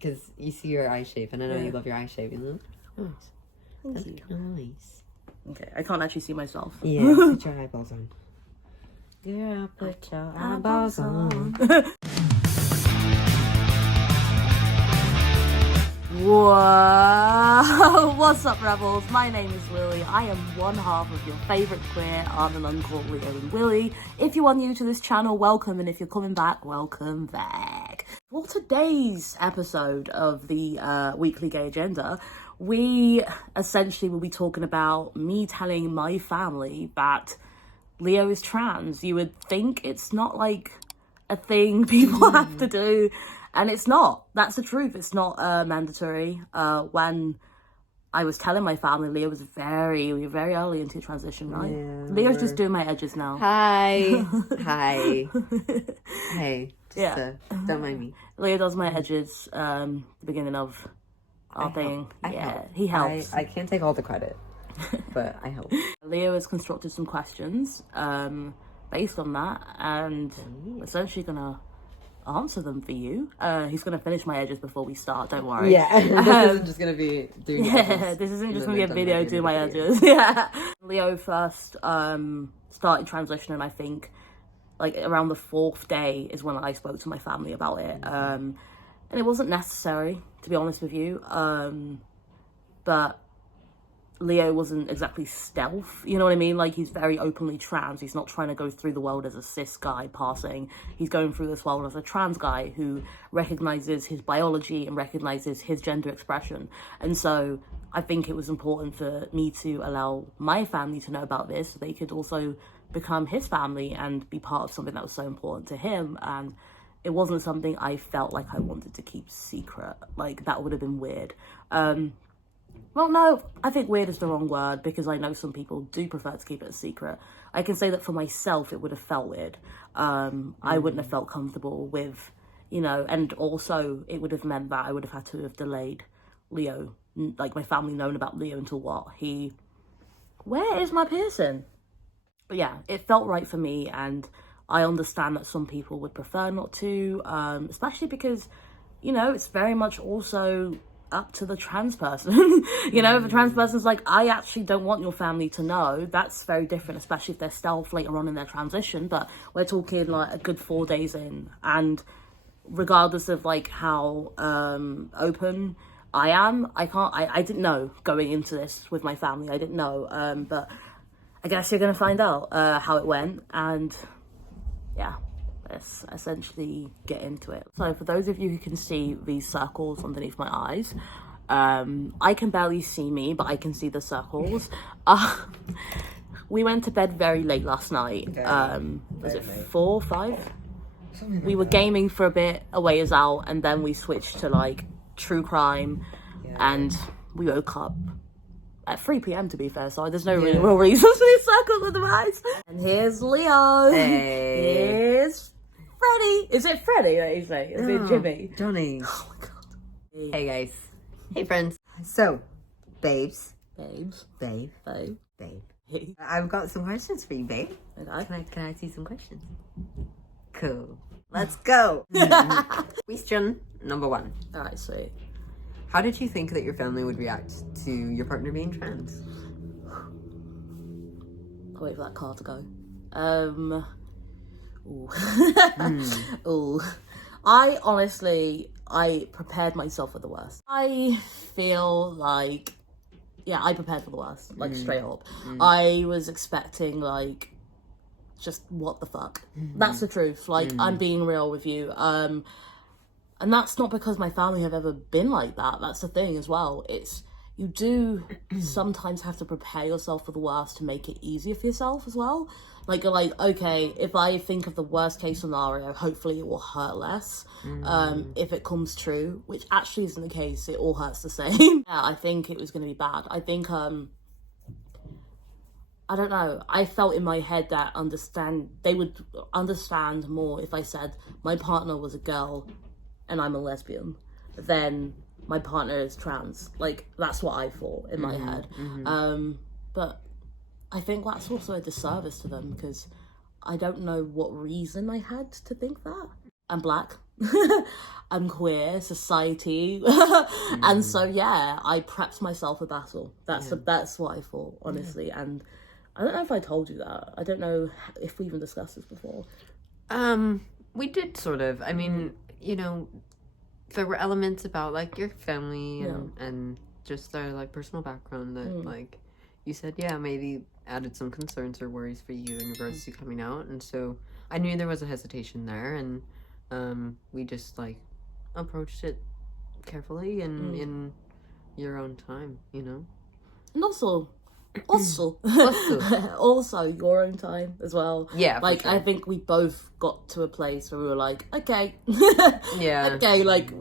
because you see your eye shape, and I know Yeah. you love your eye shape. Nice. Thank you. Nice. Okay, I can't actually see myself. Yeah, put your eyeballs on. Girl, put your eyeballs on. Whoa! What's up, Rebels? My name is Lily. I am one half of your favourite queer aunt and uncle, Leo and Willie. If you are new to this channel, welcome, and if you're coming back, welcome back. For today's episode of the Weekly Gay Agenda, we essentially will be talking about me telling my family that Leo is trans. You would think it's not like a thing people have to do, and it's not. That's the truth. It's not mandatory. When I was telling my family, Leo was very early into transition, right? Yeah, Leo's just doing my edges now. Hi. Hi. Hey. Yeah. Don't mind me. Leo does my edges the beginning of our thing. He helps. I can't take all the credit, but I help. Leo has constructed some questions based on that, and we're essentially gonna answer them for you. He's gonna finish my edges before we start, don't worry. Yeah. This isn't just gonna be doing edges. This isn't just And gonna be a then video done doing my by the end edges. Yeah. Leo first started transitioning, I think, like around the 4th day is when I spoke to my family about it. And it wasn't necessary, to be honest with you. But Leo wasn't exactly stealth, you know what I mean? Like, he's very openly trans. He's not trying to go through the world as a cis guy passing. He's going through this world as a trans guy who recognizes his biology and recognizes his gender expression. And so I think it was important for me to allow my family to know about this so they could also become his family and be part of something that was so important to him. And it wasn't something I felt like I wanted to keep secret. Like, that would have been weird. Well, no, I think weird is the wrong word, because I know some people do prefer to keep it a secret. I can say that for myself, it would have felt weird. I wouldn't have felt comfortable with, you know, and also it would have meant that I would have had to have delayed Leo, like my family known about Leo until what? Where is my piercing? But yeah, it felt right for me, and I understand that some people would prefer not to, especially because, you know, it's very much also up to the trans person. You know, if a trans person's like, I actually don't want your family to know, that's very different, especially if they're stealth later on in their transition. But we're talking like a good 4 days in, and regardless of like how open I am, I didn't know going into this with my family. I didn't know, but I guess you're gonna find out how it went, and yeah, let's essentially get into it. So for those of you who can see these circles underneath my eyes, I can barely see me, but I can see the circles. We went to bed very late last night. Was it 4, 5? We were gaming for a bit, a ways out, and then we switched to like true crime, and we woke up at 3 p.m. to be fair, so there's no real reason for these circles with the eyes. And here's Leo. Hey. Here's Freddie. Is it Freddie that you say? Is it Jimmy? Johnny. Oh my god. Hey guys. Hey friends. So, babes. Babes. Babe. Babe. Babe. Hey. I've got some questions for you, babe. Okay. Can I see some questions? Cool. Let's go. Question number 1. Alright, sweet. How did you think that your family would react to your partner being trans? I'll wait for that car to go. Ooh. I honestly, I prepared myself for the worst. I feel like, yeah, I prepared for the worst, like straight up. I was expecting like, just what the fuck. That's the truth. Like, I'm being real with you. And that's not because my family have ever been like that. That's the thing as well. It's, you do sometimes have to prepare yourself for the worst to make it easier for yourself as well. Like, you're like, okay, if I think of the worst case scenario, hopefully it will hurt less. If it comes true, which actually isn't the case, it all hurts the same. Yeah, I think it was going to be bad. I think, I don't know. I felt in my head that they would understand more if I said my partner was a girl and I'm a lesbian, then my partner is trans. Like, that's what I thought in my head. But I think that's also a disservice to them, because I don't know what reason I had to think that. I'm black. I'm queer, society. And so, yeah, I prepped myself for battle. That's what I thought, honestly. And I don't know if I told you that. I don't know if we even discussed this before. We did sort of. I mean, you know, there were elements about like your family and just their like personal background that like you said, yeah, maybe added some concerns or worries for you in regards to coming out. And so I knew there was a hesitation there, and we just like approached it carefully and in your own time, you know. And also your own time as well. Yeah, for like sure. I think we both got to a place where we were like, okay, Yeah. okay, like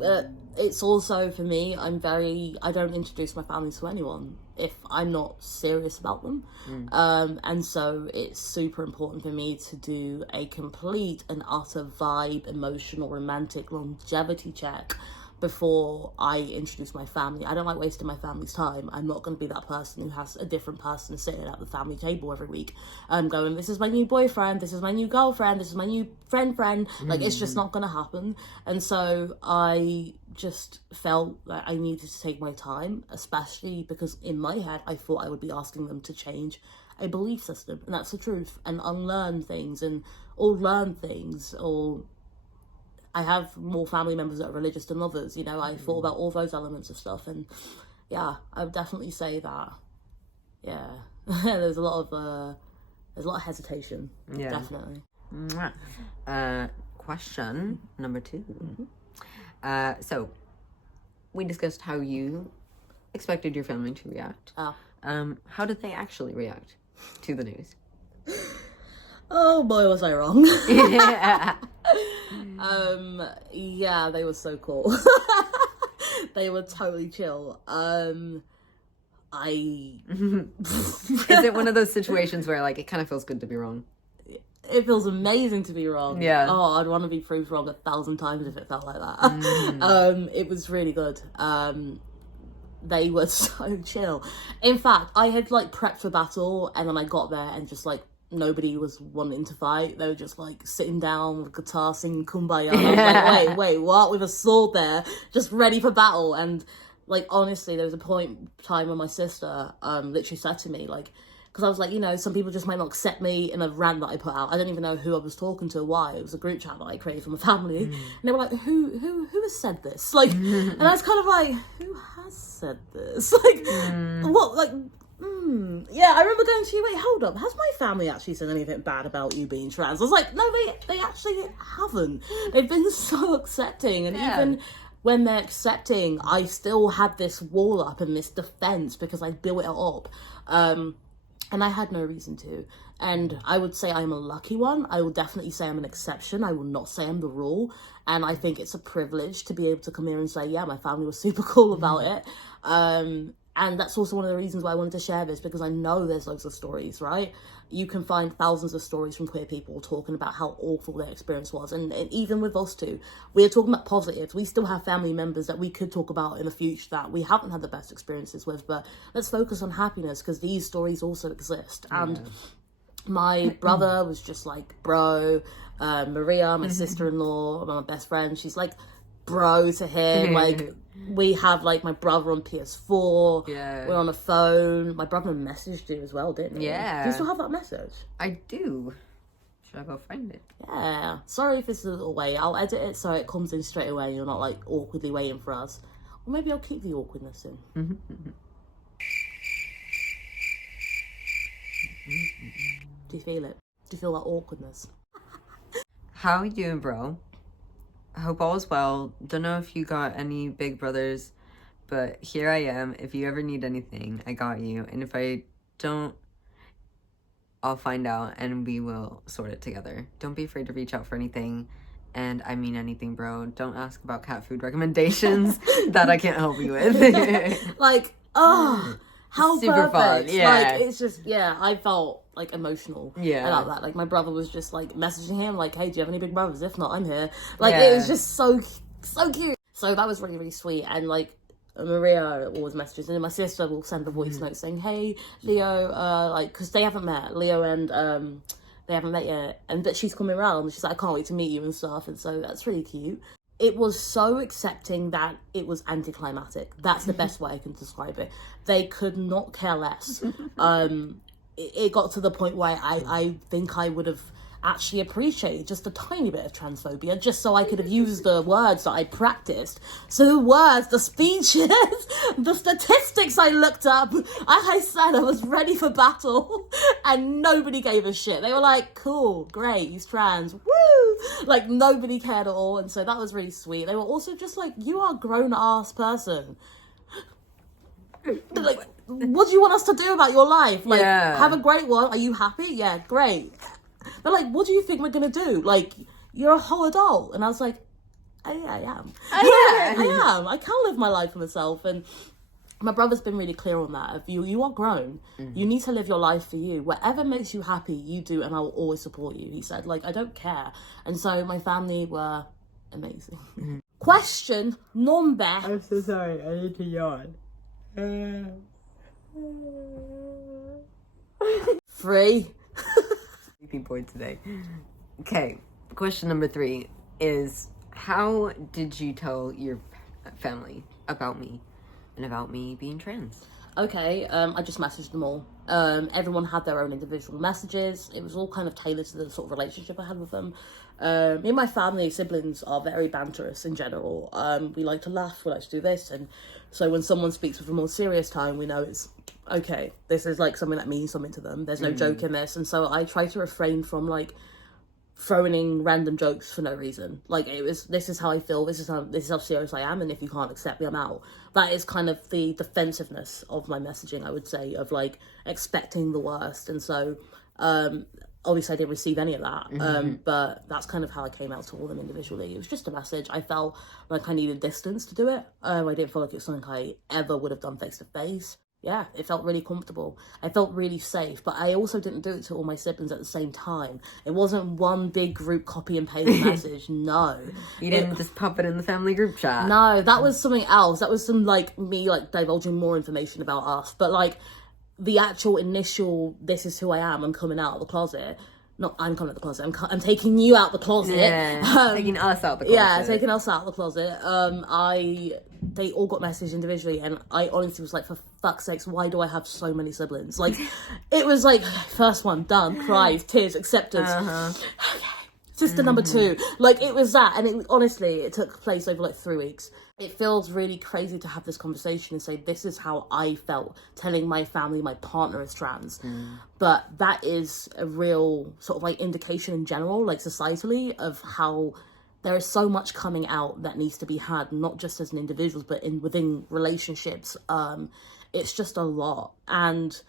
it's also for me, I don't introduce my family to anyone if I'm not serious about them. And so it's super important for me to do a complete and utter vibe, emotional, romantic longevity check before I introduce my family. I don't like wasting my family's time. I'm not going to be that person who has a different person sitting at the family table every week going, this is my new boyfriend, this is my new girlfriend, this is my new friend. Like, it's just not going to happen. And so I just felt like I needed to take my time, especially because in my head I thought I would be asking them to change a belief system, and that's the truth, and unlearn things or learn things, or I have more family members that are religious than others, you know. I thought about all those elements of stuff, and yeah, I would definitely say that, yeah, there's a lot of hesitation, definitely. Question number 2. So we discussed how you expected your family to react. How did they actually react to the news? Oh boy, was I wrong. Yeah, they were so cool. They were totally chill. Is it one of those situations where like it kind of feels good to be wrong? It feels amazing to be wrong. Yeah. Oh, I'd want to be proved wrong 1,000 times if it felt like that. It was really good. They were so chill. In fact, I had like prepped for battle, and then I got there and just like nobody was wanting to fight. They were just like sitting down with a guitar singing Kumbaya. And I was like, wait, what? With a sword there, just ready for battle. And like, honestly, there was a time when my sister literally said to me, like, because I was like, you know, some people just might not accept me in a rant that I put out. I don't even know who I was talking to or why. It was a group chat that I created for my family. And they were like, who has said this? Like, and I was kind of like, who has said this? Like, what? Like, yeah, I remember going to you, wait, hold up, has my family actually said anything bad about you being trans? I was like, no, they actually haven't. They've been so accepting, and even when they're accepting, I still had this wall up and this defense because I built it up, and I had no reason to. And I would say I'm a lucky one. I will definitely say I'm an exception. I will not say I'm the rule. And I think it's a privilege to be able to come here and say, yeah, my family was super cool about it. And that's also one of the reasons why I wanted to share this, because I know there's loads of stories, right? You can find thousands of stories from queer people talking about how awful their experience was. And even with us two, we're talking about positives. We still have family members that we could talk about in the future that we haven't had the best experiences with, but let's focus on happiness, because these stories also exist. And my brother was just like, bro. Maria, my sister-in-law, my best friend, she's like, bro to him. Like, we have like my brother on PS4. Yeah. We're on the phone. My brother messaged you as well, didn't he? Yeah. Do you still have that message? I do. Should I go find it? Yeah. Sorry if it's a little way. I'll edit it so it comes in straight away. You're not like awkwardly waiting for us. Or maybe I'll keep the awkwardness in. Do you feel it? Do you feel that awkwardness? How you doing, bro? I hope all is well. Don't know if you got any big brothers, but here I am. If you ever need anything, I got you. And if I don't, I'll find out and we will sort it together. Don't be afraid to reach out for anything. And I mean anything, bro. Don't ask about cat food recommendations that I can't help you with. Like, oh, how Super fun, perfect. yeah. Like, it's just, yeah, I felt like emotional about that. Like, my brother was just like messaging him like, hey, do you have any big brothers? If not, I'm here. Like, it was just so cute. So that was really, really sweet. And like, Maria always messages, and then my sister will send a voice note saying, hey, Leo, like, because they haven't met, Leo and they haven't met yet, and that she's coming around, and she's like, I can't wait to meet you and stuff. And so that's really cute. it was so accepting that it was anticlimactic. That's the best way I can describe it. They could not care less. It got to the point where I think I would have actually appreciated just a tiny bit of transphobia, just so I could have used the words that I practiced. So the words, the speeches, the statistics I looked up, I said I was ready for battle, and nobody gave a shit. They were like, cool, great, he's trans, woo! Like, nobody cared at all, and so that was really sweet. They were also just like, you are a grown-ass person. Like, what do you want us to do about your life? Like, have a great one. Are you happy? Yeah, great. They're like, what do you think we're gonna do? Like, you're a whole adult. And I was like, I am. I am. I can live my life for myself. And my brother's been really clear on that. If you are grown, you need to live your life for you. Whatever makes you happy, you do, and I will always support you. He said, like, I don't care. And so my family were amazing. Question number. I'm so sorry. I need to yawn. 3. Sleeping point today. Okay, question number 3 is, how did you tell your family about me and about me being trans? Okay, I just messaged them all. Everyone had their own individual messages. It was all kind of tailored to the sort of relationship I had with them. Me and my family, siblings, are very banterous in general. We like to laugh, we like to do this, and so when someone speaks with a more serious tone, we know it's okay, this is like something that means something to them. There's no joke in this, and so I try to refrain from like throwing in random jokes for no reason. Like, it was, this is how I feel, this is how serious I am, and if you can't accept me, I'm out. That is kind of the defensiveness of my messaging, I would say, of like expecting the worst. And so obviously I didn't receive any of that, but that's kind of how I came out to all of them individually. It was just a message. I felt like I needed distance to do it. I didn't feel like it's something I ever would have done face to face. Yeah, it felt really comfortable. I felt really safe, but I also didn't do it to all my siblings at the same time. It wasn't one big group copy and paste message, no. You didn't just pop it in the family group chat? No, that was something else. That was some, like, me, like, divulging more information about us. But, like, the actual initial, this is who I am, I'm coming out of the closet. Not, I'm coming out of the closet, I'm taking you out the closet. Yeah, taking us out the closet. Yeah, taking us out the closet. They all got messaged individually, and I honestly was like, for fuck's sakes, why do I have so many siblings? Like, it was like, first one, done, cries, tears, acceptance. Okay, sister number 2. Like, it was that, and it honestly, it took place over like 3 weeks. It feels really crazy to have this conversation and say, this is how I felt, telling my family my partner is trans. But that is a real sort of like indication in general, like societally, of how there is so much coming out that needs to be had, not just as an individual, but within relationships. It's just a lot. And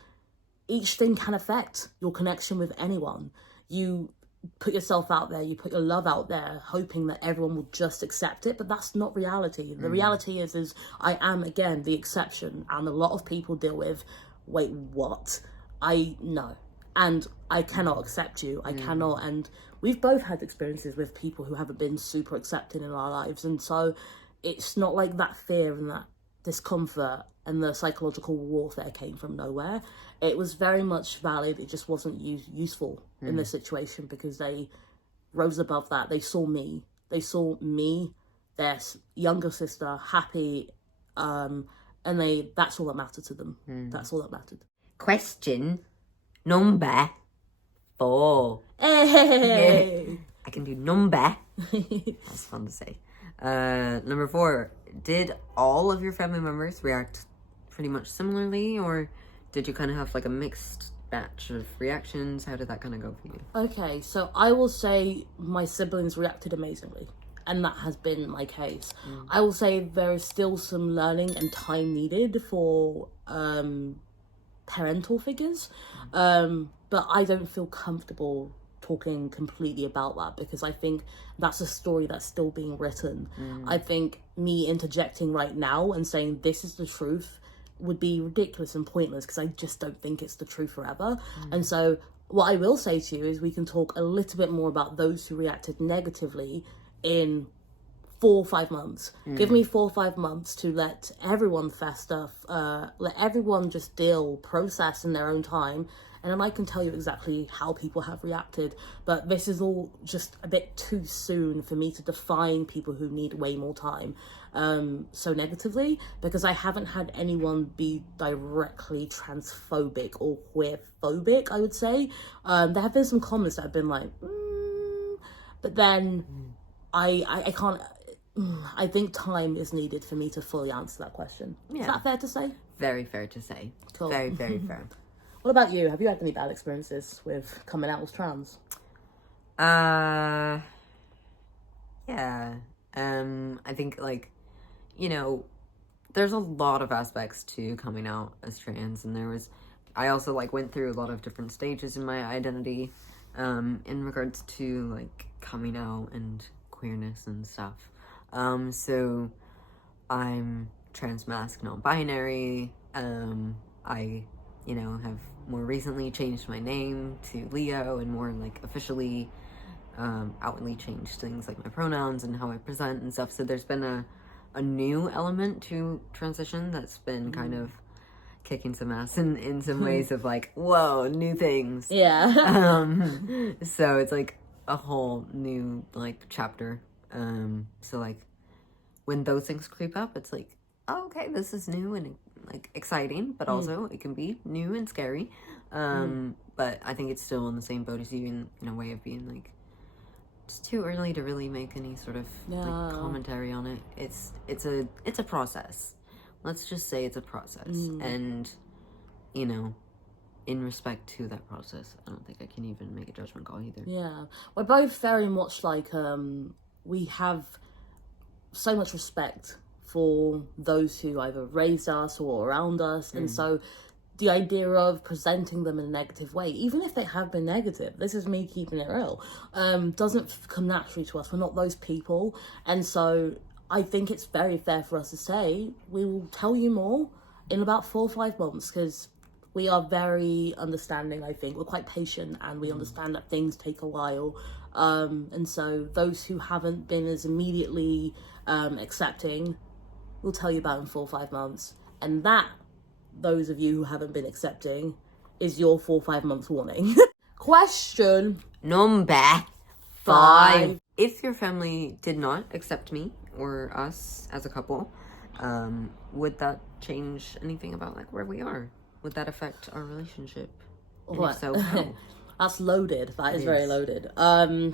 each thing can affect your connection with anyone. You put yourself out there, you put your love out there, hoping that everyone will just accept it, but that's not reality. The reality is I am, again, the exception, and a lot of people deal with, wait, what? I know. And I cannot accept you. I cannot. And we've both had experiences with people who haven't been super accepting in our lives. And so it's not like that fear and that discomfort and the psychological warfare came from nowhere. It was very much valid. It just wasn't useful in this situation, because they rose above that. They saw me. They saw me, their younger sister, happy. And that's all that mattered to them. That's all that mattered. Question number 4. Hey! Yeah. I can do number. That's fun to say. Number 4. Did all of your family members react pretty much similarly, or did you kind of have like a mixed batch of reactions? How did that kind of go for you? Okay, so I will say my siblings reacted amazingly, and that has been my case. I will say there is still some learning and time needed for parental figures, but I don't feel comfortable talking completely about that, because I think that's a story that's still being written. I think me interjecting right now and saying this is the truth would be ridiculous and pointless, because I just don't think it's the truth forever. And so what I will say to you is we can talk a little bit more about those who reacted negatively in 4 or 5 months. Give me 4 or 5 months to let everyone fester, let everyone just process in their own time, and then I can tell you exactly how people have reacted. But this is all just a bit too soon for me to define people who need way more time so negatively, because I haven't had anyone be directly transphobic or queerphobic, I would say. There have been some comments that have been like, but then I can't. I think time is needed for me to fully answer that question. Yeah. Is that fair to say? Very fair to say. Cool. Very, very fair. What about you? Have you had any bad experiences with coming out as trans? Yeah. I think, like, you know, there's a lot of aspects to coming out as trans, and I also, like, went through a lot of different stages in my identity, in regards to, like, coming out and queerness and stuff. So I'm trans masc, non-binary. I, have more recently changed my name to Leo and more, like, officially, outwardly changed things like my pronouns and how I present and stuff. So there's been a new element to transition that's been kind of kicking some ass in some ways of, like, whoa, new things. Yeah. So it's like a whole new, like, chapter. So, like, when those things creep up, it's like, oh, okay, this is new and, like, exciting, but also it can be new and scary. But I think it's still in the same boat as you in a way of being, like, it's too early to really make any sort of like, commentary on it. It's a process. Let's just say it's a process. And, in respect to that process, I don't think I can even make a judgment call either. Yeah. We're both very much like, we have so much respect for those who either raised us or around us. And so the idea of presenting them in a negative way, even if they have been negative, this is me keeping it real, doesn't come naturally to us. We're not those people. And so I think it's very fair for us to say, we will tell you more in about 4 or 5 months, because we are very understanding, I think. We're quite patient, and we understand that things take a while. And so those who haven't been as immediately accepting, we'll tell you about in 4 or 5 months. And that, those of you who haven't been accepting, is your 4 or 5 months warning. Question number 5. If your family did not accept me or us as a couple, would that change anything about, like, where we are? Would that affect our relationship? What? If so, how? That's loaded. That is very loaded. I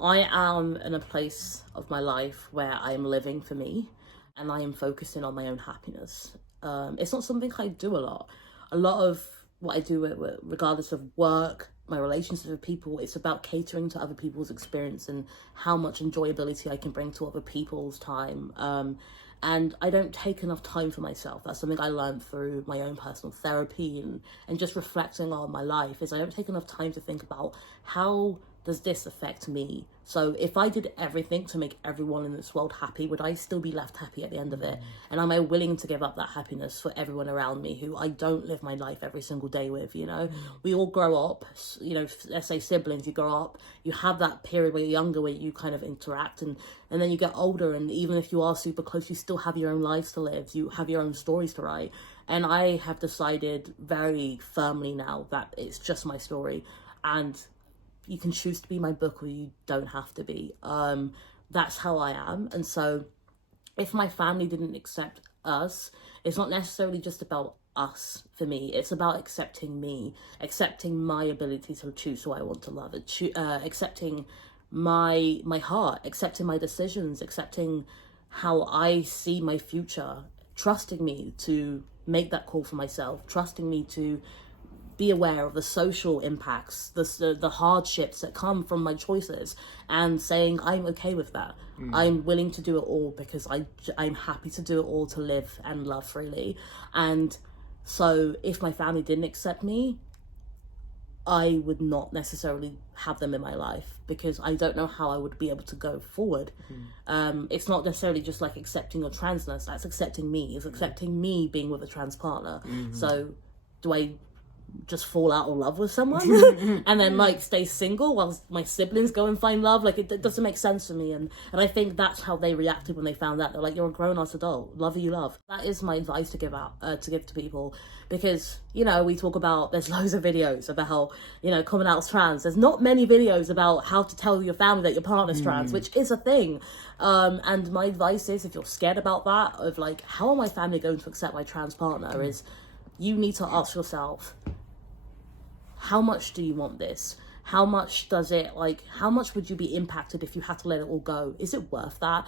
am in a place of my life where I am living for me, and I am focusing on my own happiness. It's not something I do a lot. A lot of what I do, regardless of work, my relationships with people, it's about catering to other people's experience and how much enjoyability I can bring to other people's time. And I don't take enough time for myself. That's something I learned through my own personal therapy and just reflecting on my life, is I don't take enough time to think about how does this affect me. So if I did everything to make everyone in this world happy, would I still be left happy at the end of it? And am I willing to give up that happiness for everyone around me who I don't live my life every single day with, We all grow up, let's say siblings, you grow up, you have that period where you're younger where you kind of interact, and then you get older, and even if you are super close, you still have your own lives to live, you have your own stories to write. And I have decided very firmly now that it's just my story, and you can choose to be my book or you don't have to be. That's how I am. And so if my family didn't accept us, it's not necessarily just about us for me. It's about accepting me, accepting my ability to choose who I want to love, accepting my heart, accepting my decisions, accepting how I see my future, trusting me to make that call for myself, trusting me to be aware of the social impacts, the hardships that come from my choices, and saying I'm okay with that. I'm willing to do it all because I'm happy to do it all to live and love freely. And so if my family didn't accept me, I would not necessarily have them in my life, because I don't know how I would be able to go forward. It's not necessarily just like accepting your transness, that's accepting me. It's accepting me being with a trans partner. So do I just fall out of love with someone and then like stay single while my siblings go and find love. Like it doesn't make sense for me, and I think that's how they reacted when they found out. They're like, you're a grown-ass adult, love who you love. That is my advice to give to people, because you know, we talk about, there's loads of videos about how, you know, coming out as trans. There's not many videos about how to tell your family that your partner's trans, which is a thing. And my advice is, if you're scared about that, of like, how are my family going to accept my trans partner, is you need to ask yourself, how much do you want this? How much does it, like, how much would you be impacted if you had to let it all go? Is it worth that?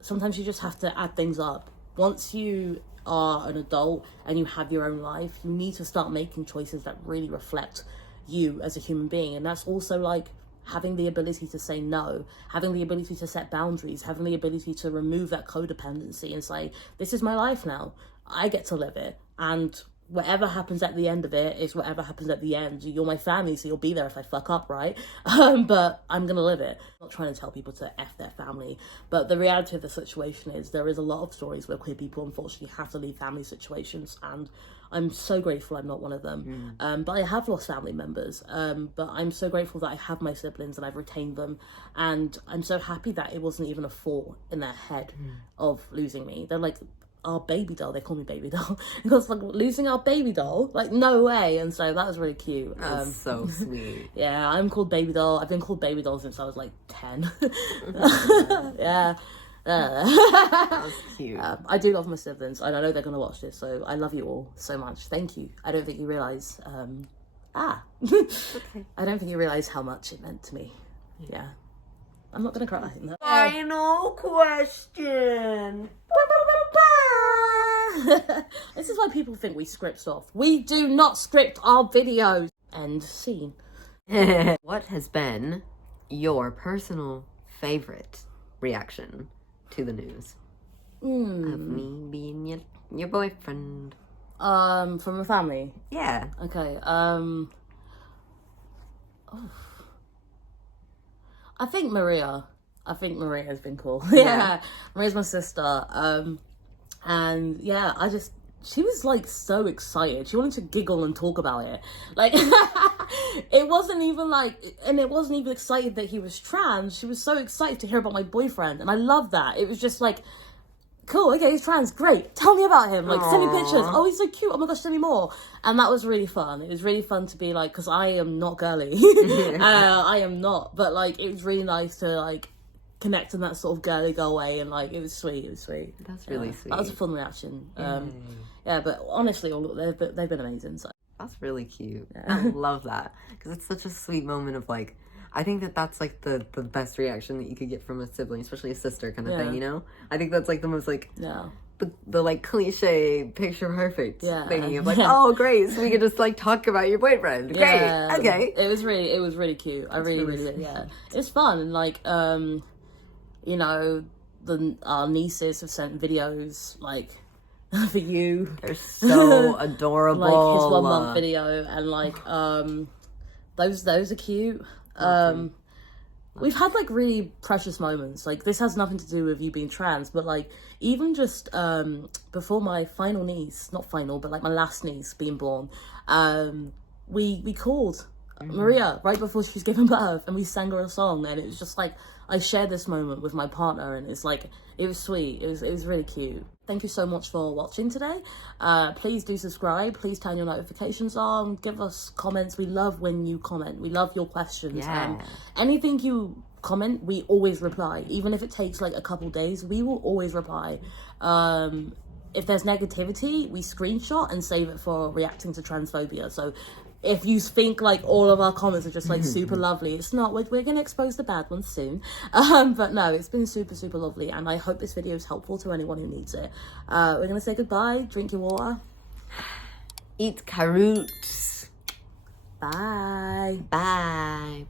Sometimes you just have to add things up. Once you are an adult and you have your own life, you need to start making choices that really reflect you as a human being. And that's also like having the ability to say no, having the ability to set boundaries, having the ability to remove that codependency and say, this is my life now, I get to live it, and whatever happens at the end of it is whatever happens at the end. You're my family, so you'll be there if I fuck up, right? But I'm gonna live it. I'm not trying to tell people to F their family, but the reality of the situation is there is a lot of stories where queer people unfortunately have to leave family situations, and I'm so grateful I'm not one of them. But I have lost family members, but I'm so grateful that I have my siblings and I've retained them, and I'm so happy that it wasn't even a thought in their head of losing me. They're like, our baby doll, they call me baby doll, because like, losing our baby doll, like, no way. And so that was really cute. That's so sweet. Yeah, I'm called baby doll. I've been called baby doll since I was like 10. Yeah. That's cute. I do love my siblings, and I know they're gonna watch this, so I love you all so much. Thank you. I don't think you realize Okay. I don't think you realize how much it meant to me. Yeah, I'm not gonna cry. No. Final question. This is why people think we script off. We do not script our videos. End scene. What has been your personal favorite reaction to the news of me being your boyfriend? From a family. Yeah. Okay. I think Maria has been cool. Yeah. Maria's my sister. And yeah, she was like so excited. She wanted to giggle and talk about it. Like, it wasn't even excited that he was trans. She was so excited to hear about my boyfriend. And I love that. It was just like, cool, okay, he's trans, great. Tell me about him. Like, send me pictures. Oh, he's so cute. Oh my gosh, send me more. And that was really fun. It was really fun to be like, because I am not girly. I am not. But like, it was really nice to like connect in that sort of girly girl way, and like, it was sweet. That's really sweet. That was a fun reaction. Yeah, but honestly, they've been amazing. So that's really cute. I love that, because it's such a sweet moment of like, I think that's like the best reaction that you could get from a sibling, especially a sister kind of thing, you know? I think that's like the most like the like cliche picture perfect thingy of like, oh great, so we could just like talk about your boyfriend. Great. Okay. It was really cute. I really yeah. It's fun, and like you know, our nieces have sent videos like for you. They're so adorable. Like his 1 month video, and like those are cute. We've had like really precious moments. Like, this has nothing to do with you being trans, but like, even just before my final niece, not final, but like my last niece being born, we called Maria right before she was giving birth, and we sang her a song, and it was just like, I shared this moment with my partner, and it's like, it was sweet. It was really cute. Thank you so much for watching today. Please do subscribe. Please turn your notifications on. Give us comments. We love when you comment. We love your questions. Anything you comment, we always reply. Even if it takes like a couple days, we will always reply. If there's negativity, we screenshot and save it for reacting to transphobia. So if you think like all of our comments are just like super lovely, it's not. We're going to expose the bad ones soon. But no, it's been super, super lovely. And I hope this video is helpful to anyone who needs it. We're going to say goodbye. Drink your water. Eat carrots. Bye. Bye.